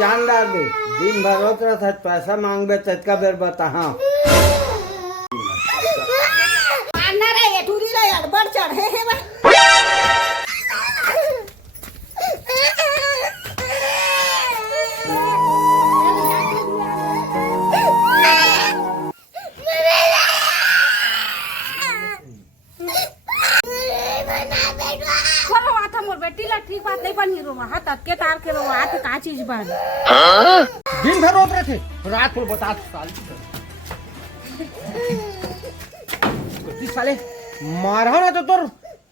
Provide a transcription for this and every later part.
जानदार भी दिन भर रोत रहा पैसा मांग बे का बेर बता। हाँ बढ़ चढ़े है बेटी ला ठीक बात नहीं बनी रो हाथ के तार के रो हाथ का चीज बन दिन भर रोत रहे थे रात को बता साल साले मारा ना तो तोर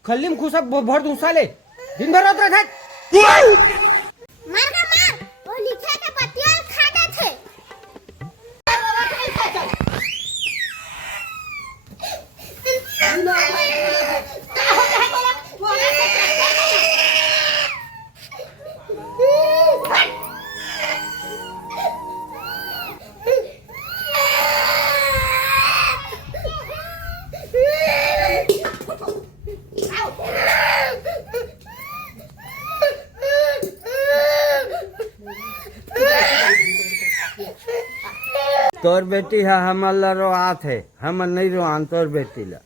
खल्लीम खुशा भर दूं साले दिन भर रोत रहे थे मार का मार वो लिखे के पतिया खा दे थे तोर बेटी है हमला रो आत है हम नहीं रो आन तोर बेटी ला